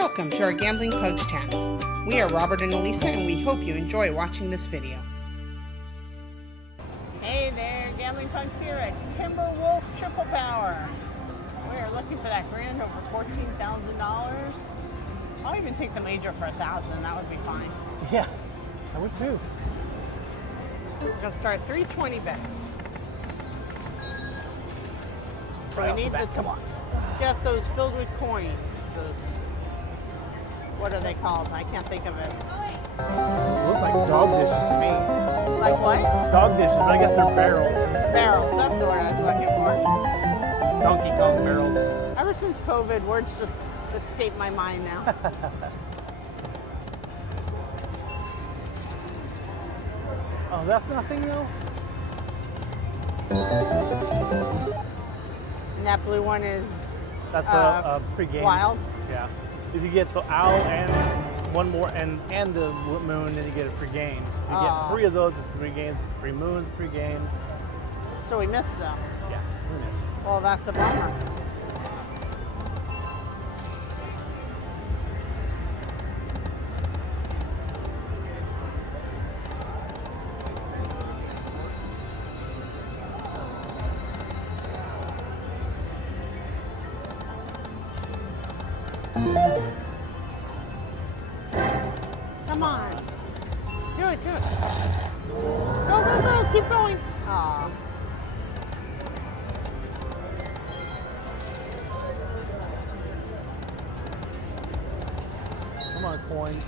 Welcome to our Gambling Pugs channel. We are Robert and Elisa, and we hope you enjoy watching this video. Hey there, Gambling Pugs here at Timberwolf Triple Power. We are looking for that grand over $14,000. I'll even take the major for $1,000. That would be fine. Yeah, I would too. We're gonna start 320 bets. So Right we need to get those filled with coins. Those, what are they called? I can't think of it. Looks like dog dishes to me. Like what? Dog dishes, but I guess they're barrels. Barrels, that's the word I was looking for. Donkey Kong barrels. Ever since COVID, words just escape my mind now. Oh, that's nothing though? And that blue one is That's a pre-game. wild. Yeah. If you get the owl and one more and the moon, then you get it free games. If you get 3 of those, it's free games. It's free moons, free games. So we missed them. Yeah, we missed. Well, that's a bummer. Come on. Do it, do it. Go, go, go. Keep going. Aw. Come on, coins.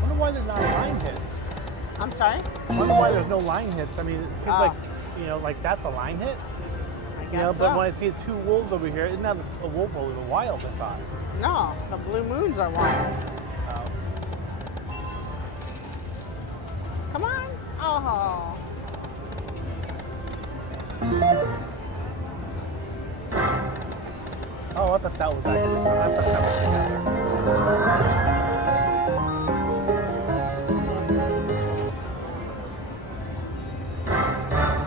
Wonder why there's not line hits. I'm sorry? Wonder why there's no line hits. I mean, it seems like, like that's a line hit. I guess But so. when I see 2 wolves over here, isn't that a wolf over the wild, I thought? No, the blue moons are wild. Come on. Oh. Oh, I thought that was actually, I thought that was together.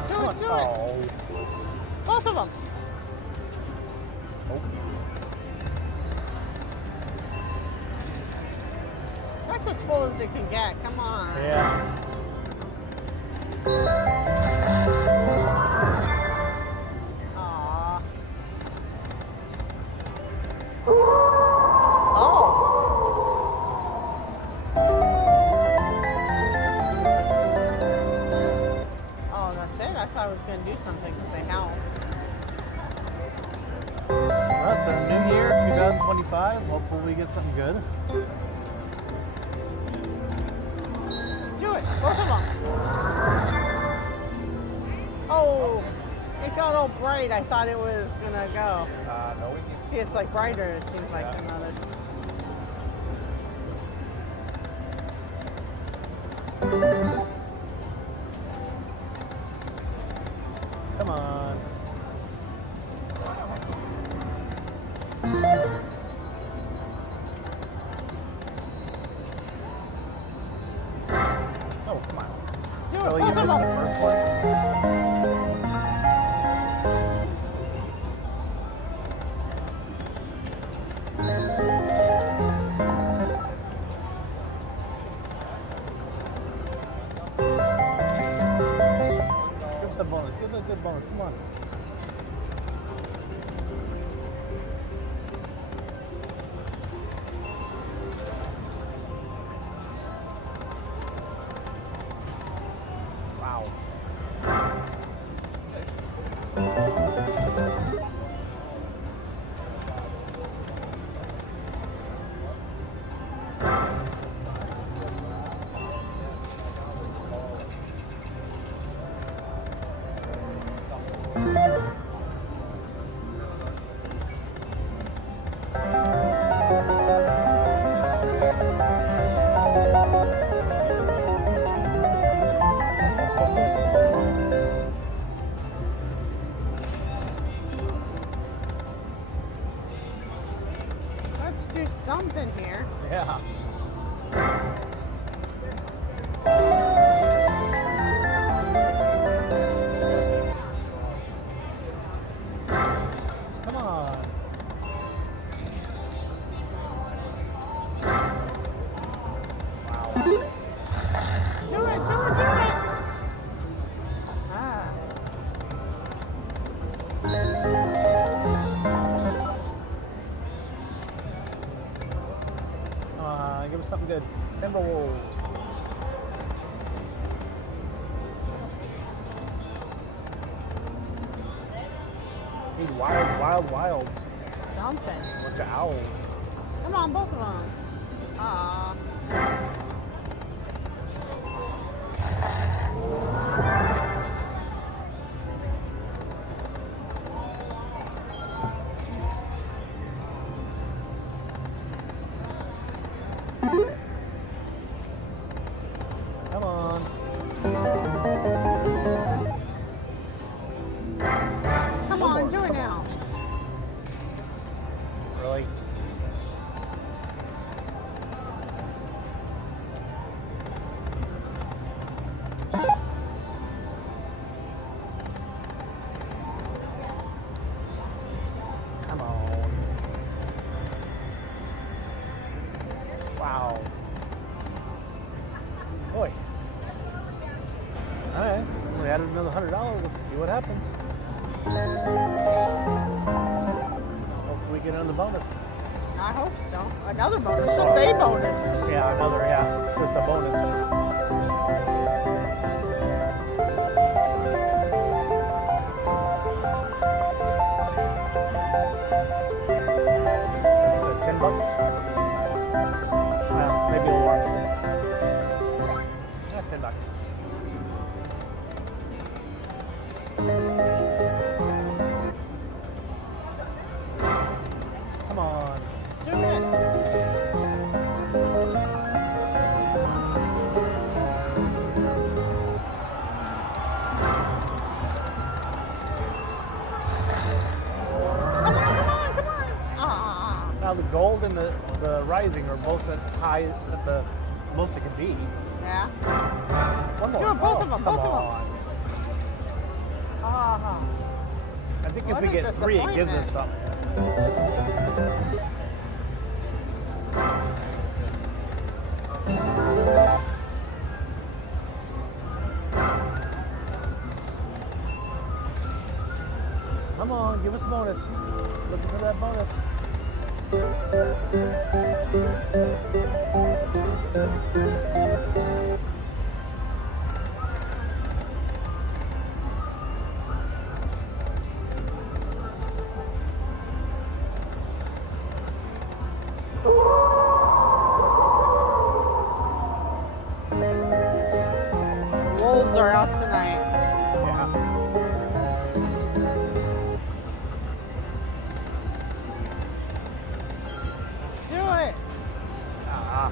Do it, do it. Oh. Both of them. Oh. That's as full as it can get. Come on. Yeah. Aw. Oh. Oh, that's it? I thought I was going to do something because they helped. Well, it's a new year, 2025. Hopefully we get something good. Do it. Both of them. Oh. It got all bright. I thought it was going to go. No. See, it's like brighter, it seems like, than others. Come on. Oh, come on. Do it. Really, Both you of missed the them. first one? Give us a bonus. Give us a good bonus. Come on. Wow. Let's do something here. Yeah. something good. Timberwolves. Need wilds. Something. Bunch of owls. Come on, both of them. Aw. Come on. Come on, do it now. Really? Come on. Wow. Boy. Alright, we added another $100. Let's see what happens. Hopefully we get another bonus. I hope so. Another bonus, just a bonus. Yeah, just a bonus. $10? Well, maybe it'll work. Yeah, $10. Come on. Do it. Come on. Ah. Now the gold and the rising are both at high at the most it can be. Yeah. One more. Do it, both of them, come both of them. on. Uh-huh. I think if What we a get 3, it gives us disappointment. something. Come on, give us a bonus. Looking for that bonus. Wolves are out tonight. Yeah. Do it. Ah.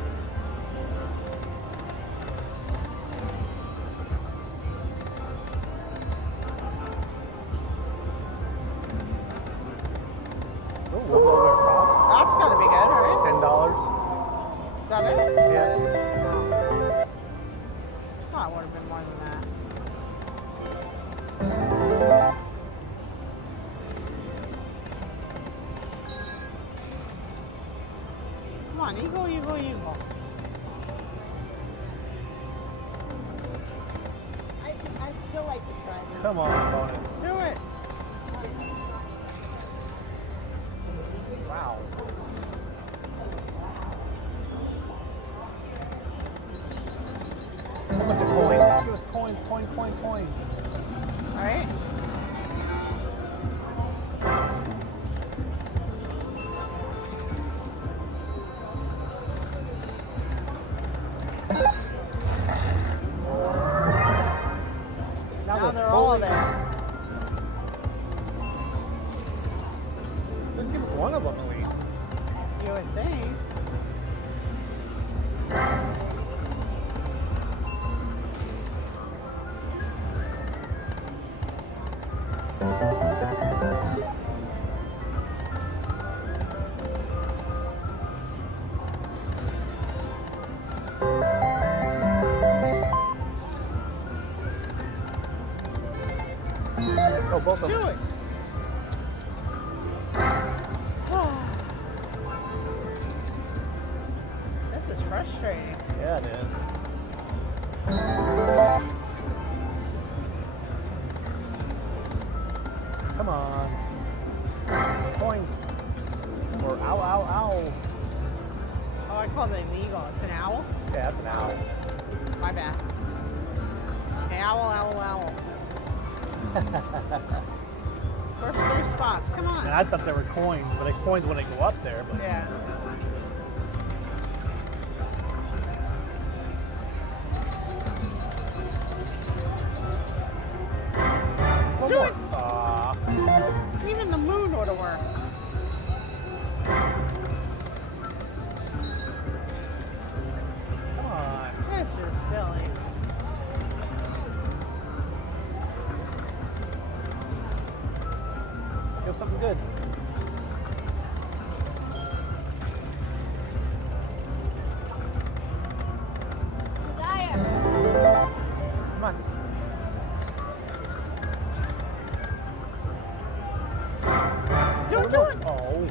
Oh, what's all the way across? That's gotta be good, right? $10. Is that it? Yeah. Thought it would have been more than that. Come on, eagle. I'd still like to try this. Come on, bonus. Do it. Wow. A bunch of coins. Give us coin. All right. Now they're all there. Let's give us one of them at least. You would think. Oh, both of Do them. it. This is frustrating. Yeah, it is. Come on. Coin. Or ow. Oh, I called it an eagle. It's an owl? Yeah, that's an owl. My bad. Okay, owl, owl, owl. First 3 spots. Come on. And I thought they were coins, but they're coins when they go up there. But Yeah. one Do more. it. Aw. Even the moon ought to work. Come on. This is silly. Give something good. Come on. Do it, do it. Oh.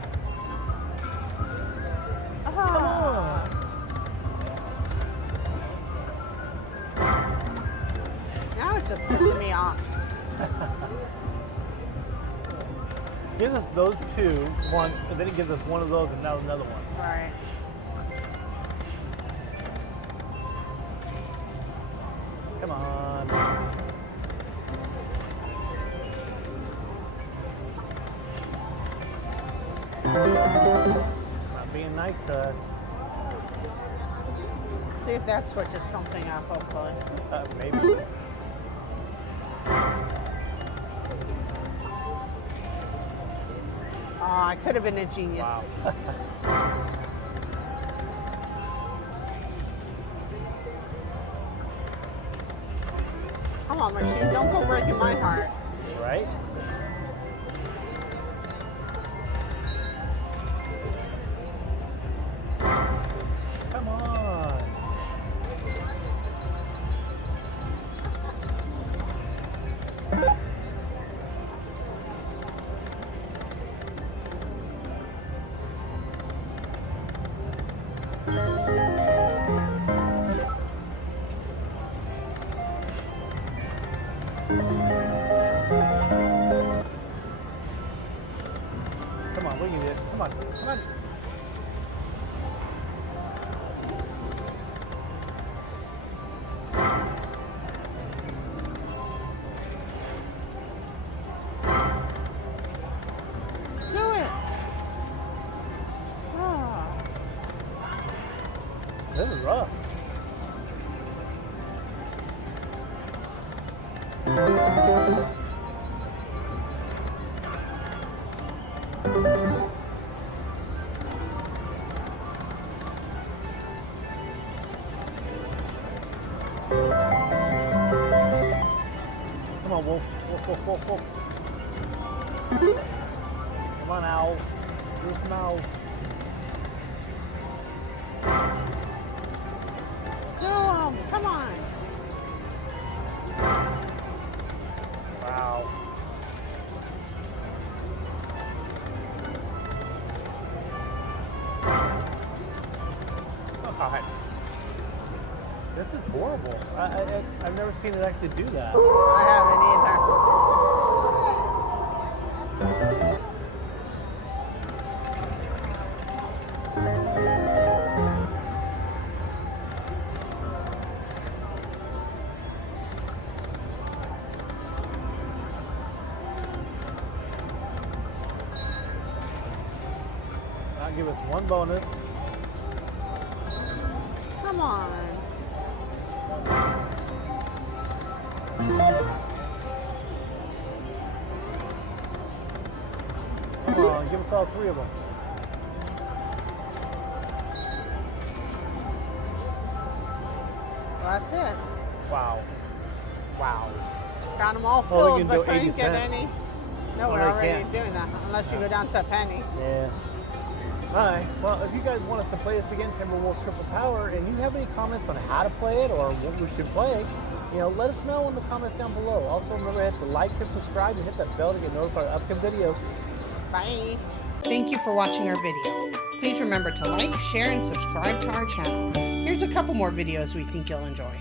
Ah. Now it's just pissing me off. Gives us those 2 once, and then it gives us one of those, and now another one. Right. Come on. Not being nice to us. See if that switches something up, hopefully. Maybe. Oh, I could have been a genius. Wow. Come on, machine. Don't go breaking my heart. Right? Come on. Come on, we can do it. Come on, come on. Do it. Oh. This is rough. Come on, Wolf. Wolf, wolf, wolf, wolf. Come on, Owl. Do some owls. Do 'em. Come on. Wow. God. This is horrible. I've never seen it actually do that. I haven't either. I'll give us one bonus. Come on. Come on, give us all 3 of them. Well, that's it. Wow. Wow. Got them all Well, we filled, can but do couldn't 80 get cents. any. No, Oh, we're they already can't. doing that, unless you go down to a penny. Yeah. Alright, well, if you guys want us to play this again, Timberwolf Triple Power, and you have any comments on how to play it or what we should play, let us know in the comments down below. Also, remember to hit the like and subscribe and hit that bell to get notified of upcoming videos. Bye. Thank you for watching our video. Please remember to like, share, and subscribe to our channel. Here's a couple more videos we think you'll enjoy.